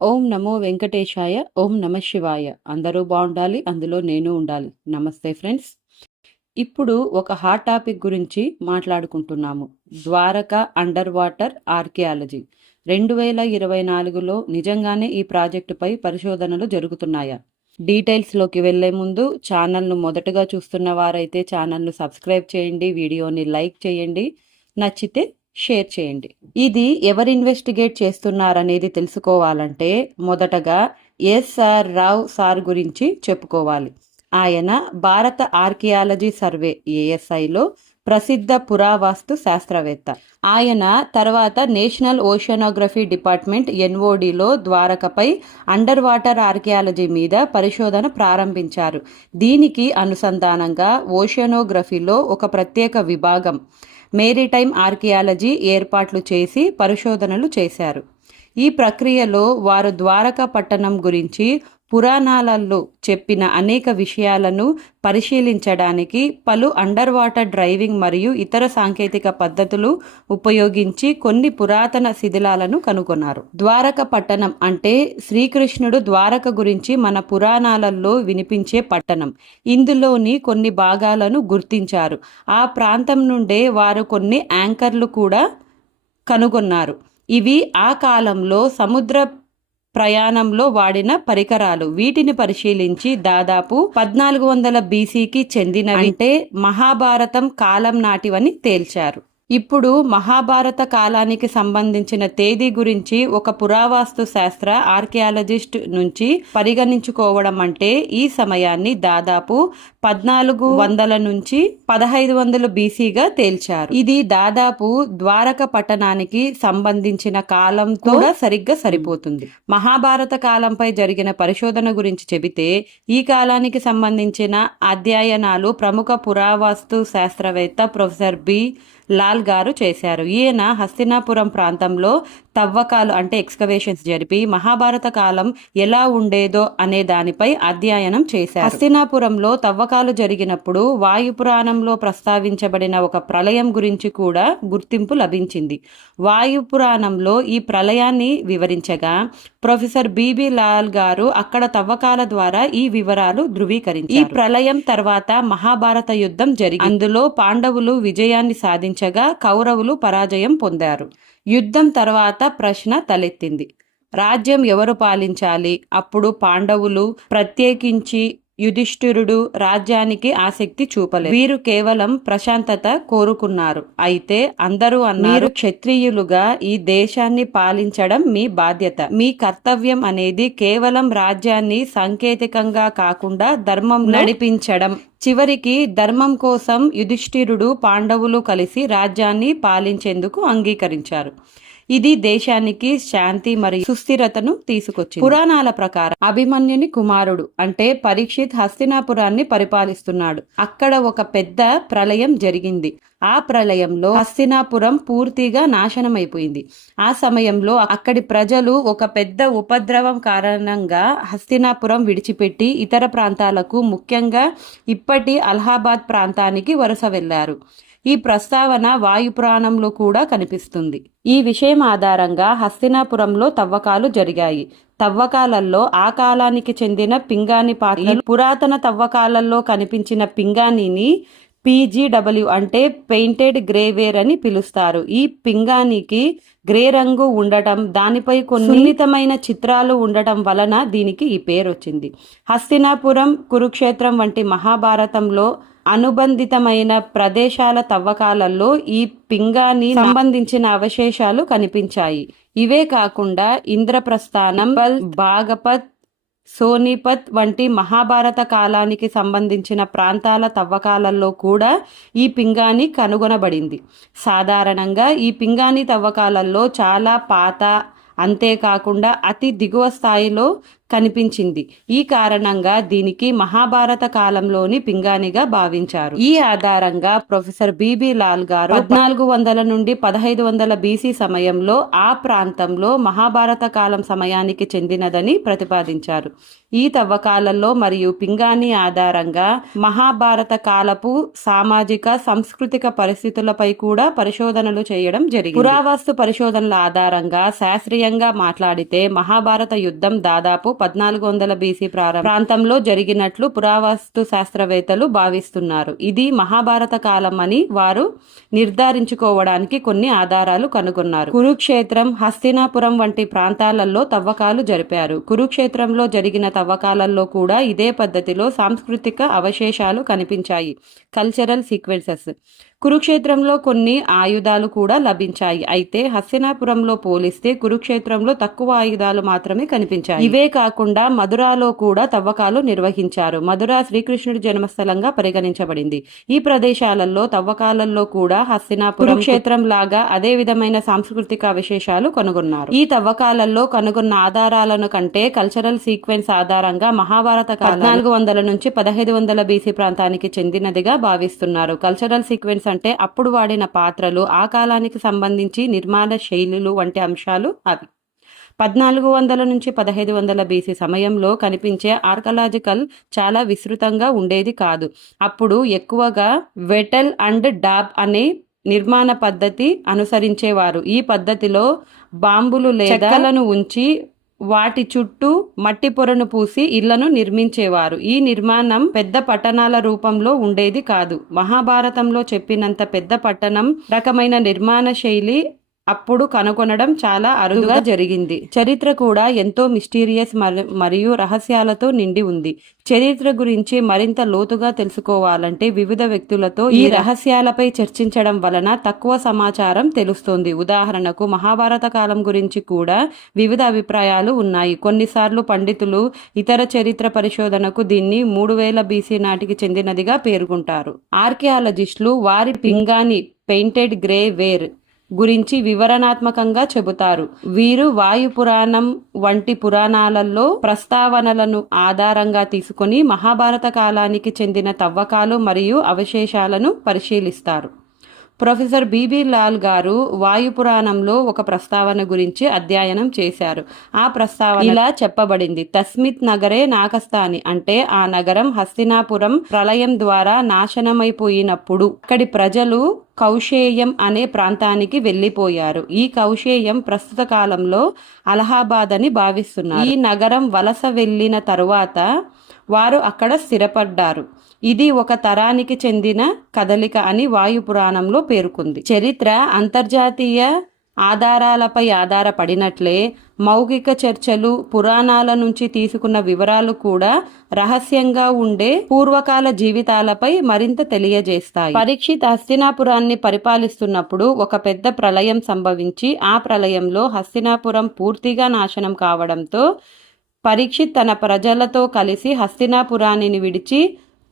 ఓం నమో వెంకటేశాయ. ఓం నమ శివాయ. అందరూ బాగుండాలి, అందులో నేను ఉండాలి. నమస్తే ఫ్రెండ్స్. ఇప్పుడు ఒక హాట్ టాపిక్ గురించి మాట్లాడుకుంటున్నాము. Dwarka under water archaeology. 2024లో నిజంగానే ఈ ప్రాజెక్టుపై పరిశోధనలు జరుగుతున్నాయా? డీటెయిల్స్లోకి వెళ్లే ముందు ఛానల్ను మొదటగా చూస్తున్న వారైతే ఛానల్ను సబ్స్క్రైబ్ చేయండి, వీడియోని లైక్ చేయండి, నచ్చితే షేర్ చేయండి. ఇది ఎవరు ఇన్వెస్టిగేట్ చేస్తున్నారనేది తెలుసుకోవాలంటే మొదటగా ఎస్ఆర్ రావ్ సార్ గురించి చెప్పుకోవాలి. ఆయన భారత ఆర్కియాలజీ సర్వే ఏఎస్ఐలో ప్రసిద్ధ పురావస్తు శాస్త్రవేత్త. ఆయన తర్వాత నేషనల్ ఓషనోగ్రఫీ డిపార్ట్మెంట్ ఎన్ఓడిలో ద్వారకపై అండర్ వాటర్ ఆర్కియాలజీ మీద పరిశోధన ప్రారంభించారు. దీనికి అనుసంధానంగా ఓషనోగ్రఫీలో ఒక ప్రత్యేక విభాగం మేరీటైమ్ ఆర్కియాలజీ ఏర్పాట్లు చేసి పరిశోధనలు చేశారు. ఈ ప్రక్రియలో వారు ద్వారకా పట్టణం గురించి పురాణాలలో చెప్పిన అనేక విషయాలను పరిశీలించడానికి పలు అండర్ వాటర్ డ్రైవింగ్ మరియు ఇతర సాంకేతిక పద్ధతులు ఉపయోగించి కొన్ని పురాతన శిథిలాలను కనుగొన్నారు. ద్వారక పట్టణం అంటే శ్రీకృష్ణుడు ద్వారక గురించి మన పురాణాలలో వినిపించే పట్టణం. ఇందులోని కొన్ని భాగాలను గుర్తించారు. ఆ ప్రాంతం నుండే వారు కొన్ని యాంకర్లు కూడా కనుగొన్నారు. ఇవి ఆ కాలంలో సముద్ర ప్రయాణంలో వాడిన పరికరాలు. వీటిని పరిశీలించి దాదాపు 1400 బీసీకి చెందినవి, అంటే మహాభారతం కాలం నాటివని తేల్చారు. ఇప్పుడు మహాభారత కాలానికి సంబంధించిన తేదీ గురించి ఒక పురావస్తు శాస్త్ర ఆర్కియాలజిస్ట్ నుంచి పరిగణించుకోవడం అంటే ఈ సమయాన్ని దాదాపు 1400 నుంచి 1500 బీసీగా తేల్చారు. ఇది దాదాపు ద్వారక పట్టణానికి సంబంధించిన కాలంతో సరిగ్గా సరిపోతుంది. మహాభారత కాలంపై జరిగిన పరిశోధన గురించి చెబితే ఈ కాలానికి సంబంధించిన అధ్యయనాలు ప్రముఖ పురావస్తు శాస్త్రవేత్త ప్రొఫెసర్ బి లాల్ గారు చేశారు. ఈయన హస్తినాపురం ప్రాంతంలో తవ్వకాలు అంటే ఎక్స్కవేషన్స్ జరిపి మహాభారత కాలం ఎలా ఉండేదో అనే దానిపై అధ్యయనం చేశారు. హస్తినాపురంలో తవ్వకాలు జరిగినప్పుడు వాయుపురాణంలో ప్రస్తావించబడిన ఒక ప్రళయం గురించి కూడా గుర్తింపు లభించింది. వాయుపురాణంలో ఈ ప్రళయాన్ని వివరించగా ప్రొఫెసర్ బిబి లాల్ గారు అక్కడ తవ్వకాల ద్వారా ఈ వివరాలు ధృవీకరించారు. ఈ ప్రళయం తర్వాత మహాభారత యుద్ధం జరిగింది. అందులో పాండవులు విజయాన్ని సాధించగా కౌరవులు పరాజయం పొందారు. యుద్ధం తర్వాత ప్రశ్న తలెత్తింది, రాజ్యం ఎవరు పాలించాలి? అప్పుడు పాండవులు, ప్రత్యేకించి యుధిష్ఠిరుడు రాజ్యానికి ఆసక్తి చూపలేదు. వీరు కేవలం ప్రశాంతత కోరుకున్నారు. అయితే అందరూ అన్నారు, క్షత్రియులుగా ఈ దేశాన్ని పాలించడం మీ బాధ్యత. మీ కర్తవ్యం అనేది కేవలం రాజ్యాన్ని సాంకేతికంగా కాకుండా ధర్మం నడిపించడం. చివరికి ధర్మం కోసం యుధిష్ఠిరుడు, పాండవులు కలిసి రాజ్యాన్ని పాలించేందుకు అంగీకరించారు. ఇది దేశానికి శాంతి మరియు సుస్థిరతను తీసుకొచ్చింది. పురాణాల ప్రకారం అభిమన్యుని కుమారుడు అంటే పరీక్షిత్ హస్తినాపురాన్ని పరిపాలిస్తున్నాడు. అక్కడ ఒక పెద్ద ప్రళయం జరిగింది. ఆ ప్రళయంలో హస్తినాపురం పూర్తిగా నాశనమైపోయింది. ఆ సమయంలో అక్కడి ప్రజలు ఒక పెద్ద ఉపద్రవం కారణంగా హస్తినాపురం విడిచిపెట్టి ఇతర ప్రాంతాలకు, ముఖ్యంగా ఇప్పటి అలహాబాద్ ప్రాంతానికి వలస వెళ్లారు. ఈ ప్రస్తావన వాయుపురాణంలో కూడా కనిపిస్తుంది. ఈ విషయం ఆధారంగా హస్తినాపురంలో తవ్వకాలు జరిగాయి. తవ్వకాలలో ఆ కాలానికి చెందిన పింగాణి పాత్రలు, పురాతన తవ్వకాలలో కనిపించిన పింగాణిని PGW అంటే పెయింటెడ్ గ్రేవేర్ అని పిలుస్తారు. ఈ పింగాణికి గ్రే రంగు ఉండటం, దానిపై కొన్ని సున్నితమైన చిత్రాలు ఉండటం వలన దీనికి ఈ పేరు వచ్చింది. హస్తినాపురం, కురుక్షేత్రం వంటి మహాభారతంలో అనుబంధితమైన ప్రదేశాల తవ్వకాలలో ఈ పింగాణి సంబంధించిన అవశేషాలు కనిపించాయి. ఇవే కాకుండా ఇంద్రప్రస్థానం, బాగపత్, సోనిపత్ వంటి మహాభారత కాలానికి సంబంధించిన ప్రాంతాల తవ్వకాలలో కూడా ఈ పింగాణి కనుగొనబడింది. సాధారణంగా ఈ పింగాణి తవ్వకాలలో చాలా పాత, అంతేకాకుండా అతి దిగువ స్థాయిలో కనిపించింది. ఈ కారణంగా దీనికి మహాభారత కాలంలోని పింగాణిగా భావించారు. ఈ ఆధారంగా ప్రొఫెసర్ బిబి లాల్ గారు 1400 నుండి 1500 బీసీ సమయంలో ఆ ప్రాంతంలో మహాభారత కాలం సమయానికి చెందినదని ప్రతిపాదించారు. ఈ తవ్వకాలలో మరియు పింగాణి ఆధారంగా మహాభారత కాలపు సామాజిక సాంస్కృతిక పరిస్థితులపై కూడా పరిశోధనలు చేయడం జరిగింది. పురావస్తు పరిశోధనల ఆధారంగా శాస్త్రీయంగా మాట్లాడితే మహాభారత యుద్ధం దాదాపు 1400 బీసీ ప్రాంతంలో జరిగినట్లు పురావస్తు శాస్త్రవేత్తలు భావిస్తున్నారు. ఇది మహాభారత కాలం అని వారు నిర్ధారించుకోవడానికి కొన్ని ఆధారాలు కనుగొన్నారు. కురుక్షేత్రం, హస్తినాపురం వంటి ప్రాంతాలలో తవ్వకాలు జరిపారు. కురుక్షేత్రంలో జరిగిన తవ్వకాలలో కూడా ఇదే పద్ధతిలో సాంస్కృతిక అవశేషాలు కనిపించాయి. Cultural sequences. కురుక్షేత్రంలో కొన్ని ఆయుధాలు కూడా లభించాయి. అయితే హస్తినాపురంలో పోలిస్తే కురుక్షేత్రంలో తక్కువ ఆయుధాలు మాత్రమే కనిపించాయి. ఇవే కాకుండా మధురాలో కూడా తవ్వకాలు నిర్వహించారు. మధుర శ్రీకృష్ణుడి జన్మస్థలంగా పరిగణించబడింది. ఈ ప్రదేశాలలో తవ్వకాలలో కూడా హస్తినాపురం క్షేత్రం లాగా అదే విధమైన సాంస్కృతిక అవశేషాలు కనుగొన్నారు. ఈ తవ్వకాలలో కనుగొన్న ఆధారాలను కంటే కల్చరల్ సీక్వెన్స్ ఆధారంగా మహాభారత కాలం 1400 నుంచి 1500 బీసీ ప్రాంతానికి చెందినదిగా భావిస్తున్నారు. కల్చరల్ సీక్వెన్స్ అంటే అప్పుడు వాడిన పాత్రలు, ఆ కాలానికి సంబంధించి నిర్మాణ శైలులు వంటి అంశాలు అవి. 1400 నుంచి 1500 బీసీ సమయంలో కనిపించే ఆర్కలాజికల్ చాలా విస్తృతంగా ఉండేది కాదు. అప్పుడు ఎక్కువగా వెటల్ అండ్ డాబ్ అనే నిర్మాణ పద్ధతి అనుసరించేవారు. ఈ పద్ధతిలో బాంబులు లేదా చెక్కలను ఉంచి వాటి చుట్టూ మట్టి పొరను పూసి ఇళ్లను నిర్మించేవారు. ఈ నిర్మాణం పెద్ద పట్టణాల రూపంలో ఉండేది కాదు. మహాభారతంలో చెప్పినంత పెద్ద పట్టణం రకమైన నిర్మాణ శైలి అప్పుడు కనుగొనడం చాలా అరుదుగా జరిగింది. చరిత్ర కూడా ఎంతో మిస్టీరియస్ మరియు రహస్యాలతో నిండి ఉంది. చరిత్ర గురించి మరింత లోతుగా తెలుసుకోవాలంటే వివిధ వ్యక్తులతో ఈ రహస్యాలపై చర్చించడం వలన తక్కువ సమాచారం తెలుస్తోంది. ఉదాహరణకు మహాభారత కాలం గురించి కూడా వివిధ అభిప్రాయాలు ఉన్నాయి. కొన్నిసార్లు పండితులు ఇతర చరిత్ర పరిశోధనకు దీన్ని 3000 బీసీ నాటికి చెందినదిగా పేర్కొంటారు. ఆర్కియాలజిస్టులు వారి పింగాణి పెయింటెడ్ గ్రే వేర్ గురించి వివరణాత్మకంగా చెబుతారు. వీరు వాయు పురాణం వంటి పురాణాలలో ప్రస్తావనలను ఆధారంగా తీసుకుని మహాభారత కాలానికి చెందిన తవ్వకాలు మరియు అవశేషాలను పరిశీలిస్తారు. ప్రొఫెసర్ బిబి లాల్ గారు వాయు పురాణంలో ఒక ప్రస్తావన గురించి అధ్యయనం చేశారు. ఆ ప్రస్తావన ఇలా చెప్పబడింది: తస్మిత్ నగరే నాకస్తాని, అంటే ఆ నగరం హస్తినాపురం ప్రళయం ద్వారా నాశనమైపోయినప్పుడు అక్కడి ప్రజలు కౌశేయం అనే ప్రాంతానికి వెళ్లిపోయారు. ఈ కౌశేయం ప్రస్తుత కాలంలో అలహాబాద్ అని భావిస్తున్నారు. ఈ నగరం వలస వెళ్లిన తరువాత వారు అక్కడ స్థిరపడ్డారు. ఇది ఒక తరానికి చెందిన కదలిక అని వాయు పురాణంలో పేర్కొంది. చరిత్ర అంతర్జాతీయ ఆధారాలపై ఆధారపడినట్లే మౌఖిక చర్చలు, పురాణాల నుంచి తీసుకున్న వివరాలు కూడా రహస్యంగా ఉండే పూర్వకాల జీవితాలపై మరింత తెలియజేస్తాయి. పరీక్షిత్ హస్తినాపురాన్ని పరిపాలిస్తున్నప్పుడు ఒక పెద్ద ప్రళయం సంభవించి ఆ ప్రళయంలో హస్తినాపురం పూర్తిగా నాశనం కావడంతో పరీక్షిత్ తన ప్రజలతో కలిసి హస్తినాపురాన్ని విడిచి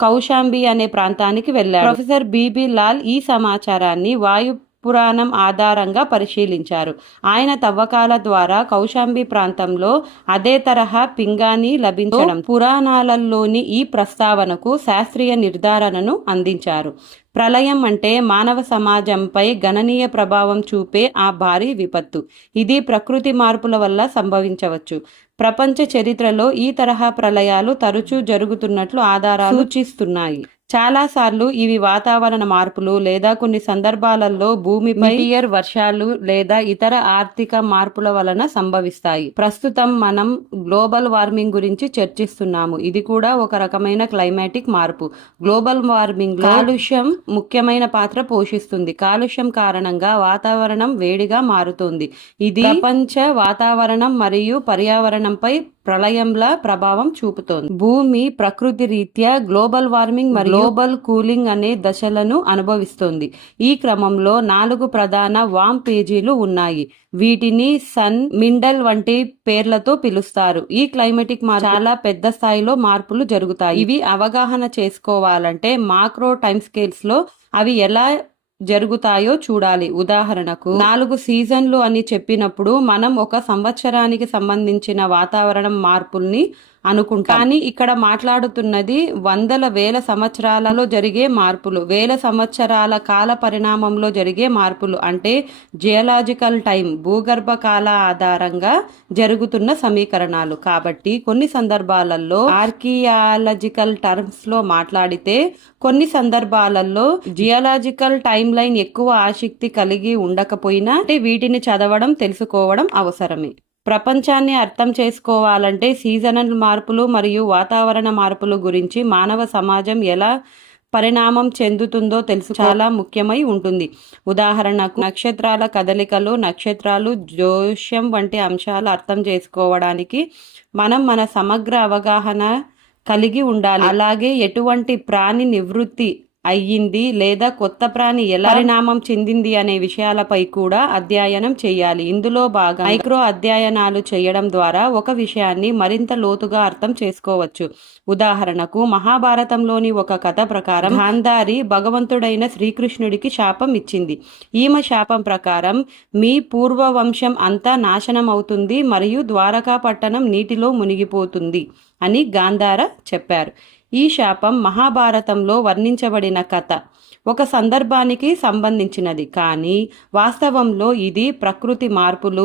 కౌశాంబి అనే ప్రాంతానికి వెళ్లాడు. ప్రొఫెసర్ బిబి లాల్ ఈ సమాచారాన్ని వాయు పురాణం ఆధారంగా పరిశీలించారు. ఆయన తవ్వకాల ద్వారా కౌశాంబి ప్రాంతంలో అదే తరహా పింగాణి లభించడం పురాణాలలోని ఈ ప్రస్తావనకు శాస్త్రీయ నిర్ధారణను అందించారు. ప్రళయం అంటే మానవ సమాజంపై గణనీయ ప్రభావం చూపే ఆ భారీ విపత్తు. ఇది ప్రకృతి మార్పుల వల్ల సంభవించవచ్చు. ప్రపంచ చరిత్రలో ఈ తరహా ప్రళయాలు తరచూ జరుగుతున్నట్లు ఆధారాలు సూచిస్తున్నాయి. చాలాసార్లు ఇవి వాతావరణ మార్పులు లేదా కొన్ని సందర్భాలలో భూమిపై వర్షాలు లేదా ఇతర ఆర్థిక మార్పుల వలన సంభవిస్తాయి. ప్రస్తుతం మనం గ్లోబల్ వార్మింగ్ గురించి చర్చిస్తున్నాము. ఇది కూడా ఒక రకమైన క్లైమాటిక్ మార్పు. గ్లోబల్ వార్మింగ్ కాలుష్యం ముఖ్యమైన పాత్ర పోషిస్తుంది. కాలుష్యం కారణంగా వాతావరణం వేడిగా మారుతుంది. ఇది ప్రపంచ వాతావరణం మరియు పర్యావరణంపై ప్రళయంలా ప్రభావం చూపుతోంది. భూమి ప్రకృతి రీత్యా గ్లోబల్ వార్మింగ్ మరియు గ్లోబల్ కూలింగ్ అనే దశలను అనుభవిస్తోంది. ఈ క్రమంలో 4 ప్రధాన వామ్ పేజీలు ఉన్నాయి. వీటిని సన్, మిండల్ వంటి పేర్లతో పిలుస్తారు. ఈ క్లైమాటిక్ చాలా పెద్ద స్థాయిలో మార్పులు జరుగుతాయి. ఇవి అవగాహన చేసుకోవాలంటే మాక్రో టైమ్ స్కేల్స్ లో అవి ఎలా జరుగుతాయో చూడాలి. ఉదాహరణకు 4 సీజన్లు అని చెప్పినప్పుడు మనం ఒక సంవత్సరానికి సంబంధించిన వాతావరణం మార్పుల్ని అనుకుంటాం. కానీ ఇక్కడ మాట్లాడుతున్నది వందల వేల సంవత్సరాలలో జరిగే మార్పులు, వేల సంవత్సరాల కాల పరిణామంలో జరిగే మార్పులు. అంటే జియోలాజికల్ టైం, భూగర్భ కాల ఆధారంగా జరుగుతున్న సమీకరణాలు. కాబట్టి కొన్ని సందర్భాలలో ఆర్కియాలజికల్ టర్మ్స్ లో మాట్లాడితే, కొన్ని సందర్భాలలో జియోలాజికల్ టైం లైన్ ఎక్కువ ఆసక్తి కలిగి ఉండకపోయినా అంటే వీటిని చదవడం, తెలుసుకోవడం అవసరమే. ప్రపంచాన్ని అర్థం చేసుకోవాలంటే సీజనల్ మార్పులు మరియు వాతావరణ మార్పుల గురించి మానవ సమాజం ఎలా పరిణామం చెందుతుందో తెలుసు చాలా ముఖ్యమై ఉంటుంది. ఉదాహరణకు నక్షత్రాల కదలికలు, నక్షత్రాలు, జోష్యం వంటి అంశాలు అర్థం చేసుకోవడానికి మనం మన సమగ్ర అవగాహన కలిగి ఉండాలి. అలాగే ఎటువంటి ప్రాణి నివృత్తి అయ్యింది లేదా కొత్త ప్రాణి ఎలా పరిణామం చెందింది అనే విషయాలపై కూడా అధ్యయనం చేయాలి. ఇందులో బాగా మైక్రో అధ్యయనాలు చేయడం ద్వారా ఒక విషయాన్ని మరింత లోతుగా అర్థం చేసుకోవచ్చు. ఉదాహరణకు మహాభారతంలోని ఒక కథ ప్రకారం గాంధారి భగవంతుడైన శ్రీకృష్ణుడికి శాపం ఇచ్చింది. ఈమె శాపం ప్రకారం మీ పూర్వవంశం అంతా నాశనం అవుతుంది మరియు ద్వారకా పట్టణం నీటిలో మునిగిపోతుంది అని గాంధార చెప్పారు. ఈ శాపం మహాభారతంలో వర్ణించబడిన కథ ఒక సందర్భానికి సంబంధించినది, కానీ వాస్తవంలో ఇది ప్రకృతి మార్పులు,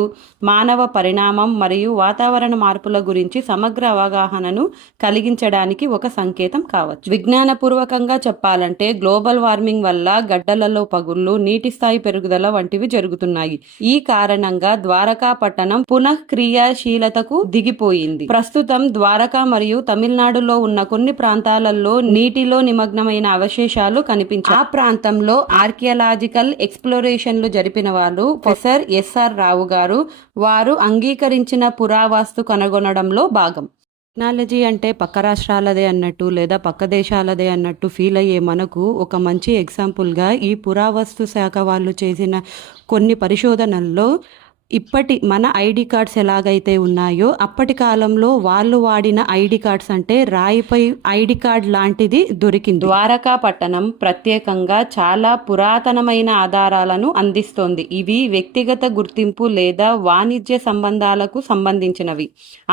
మానవ పరిణామం మరియు వాతావరణ మార్పుల గురించి సమగ్ర అవగాహనను కలిగించడానికి ఒక సంకేతం కావచ్చు. విజ్ఞానపూర్వకంగా చెప్పాలంటే గ్లోబల్ వార్మింగ్ వల్ల గడ్డలలో పగుళ్లు, నీటి స్థాయి పెరుగుదల వంటివి జరుగుతున్నాయి. ఈ కారణంగా ద్వారకా పట్టణం పునఃక్రియాశీలతకు దిగిపోయింది. ప్రస్తుతం ద్వారకా మరియు తమిళనాడులో ఉన్న కొన్ని ప్రాంతాలలో నీటిలో నిమగ్నమైన అవశేషాలు కనిపించాయి. ఆ ప్రాంతంలో ఆర్కియాలజికల్ ఎక్స్ప్లోరేషన్లు జరిపిన వాళ్ళు ప్రొఫెసర్ ఎస్ఆర్ రావు గారు. వారు అంగీకరించిన పురావస్తు కనుగొనడంలో భాగం. టెక్నాలజీ అంటే పక్క రాష్ట్రాలదే అన్నట్టు లేదా పక్క దేశాలదే అన్నట్టు ఫీల్ అయ్యే మనకు ఒక మంచి ఎగ్జాంపుల్గా ఈ పురావస్తు శాఖ వాళ్ళు చేసిన కొన్ని పరిశోధనల్లో ఇప్పటి మన ఐడి కార్డ్స్ ఎలాగైతే ఉన్నాయో అప్పటి కాలంలో వాళ్ళు వాడిన ఐడి కార్డ్స్ అంటే రాయిపై ఐడి కార్డ్ లాంటిది దొరికింది. ద్వారకా పట్టణం ప్రత్యేకంగా చాలా పురాతనమైన ఆధారాలను అందిస్తోంది. ఇవి వ్యక్తిగత గుర్తింపు లేదా వాణిజ్య సంబంధాలకు సంబంధించినవి.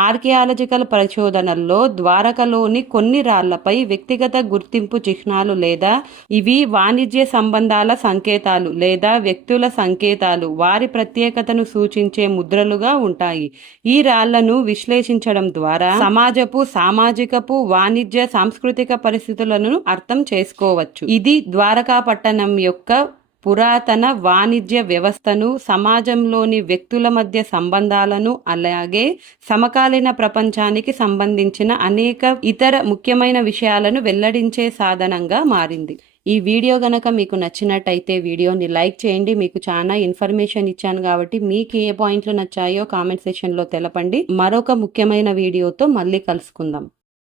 ఆర్కియాలజికల్ పరిశోధనల్లో ద్వారకలోని కొన్ని రాళ్లపై వ్యక్తిగత గుర్తింపు చిహ్నాలు లేదా ఇవి వాణిజ్య సంబంధాల సంకేతాలు లేదా వ్యక్తుల సంకేతాలు, వారి ప్రత్యేకతను సూచించే ముద్రలుగా ఉంటాయి. ఈ రాళ్లను విశ్లేషించడం ద్వారా సమాజపు, సామాజికపు, వాణిజ్య, సాంస్కృతిక పరిస్థితులను అర్థం చేసుకోవచ్చు. ఇది ద్వారకా పట్టణం యొక్క పురాతన వాణిజ్య వ్యవస్థను, సమాజంలోని వ్యక్తుల మధ్య సంబంధాలను, అలాగే సమకాలీన ప్రపంచానికి సంబంధించిన అనేక ఇతర ముఖ్యమైన విషయాలను వెల్లడించే సాధనంగా మారింది. ఈ వీడియో గనక మీకు నచ్చినట్టయితే వీడియోని లైక్ చేయండి. మీకు చాలా ఇన్ఫర్మేషన్ ఇచ్చాను కాబట్టి మీకు ఏ పాయింట్లు నచ్చాయో కామెంట్ సెక్షన్లో తెలపండి. మరొక ముఖ్యమైన వీడియోతో మళ్ళీ కలుసుకుందాం.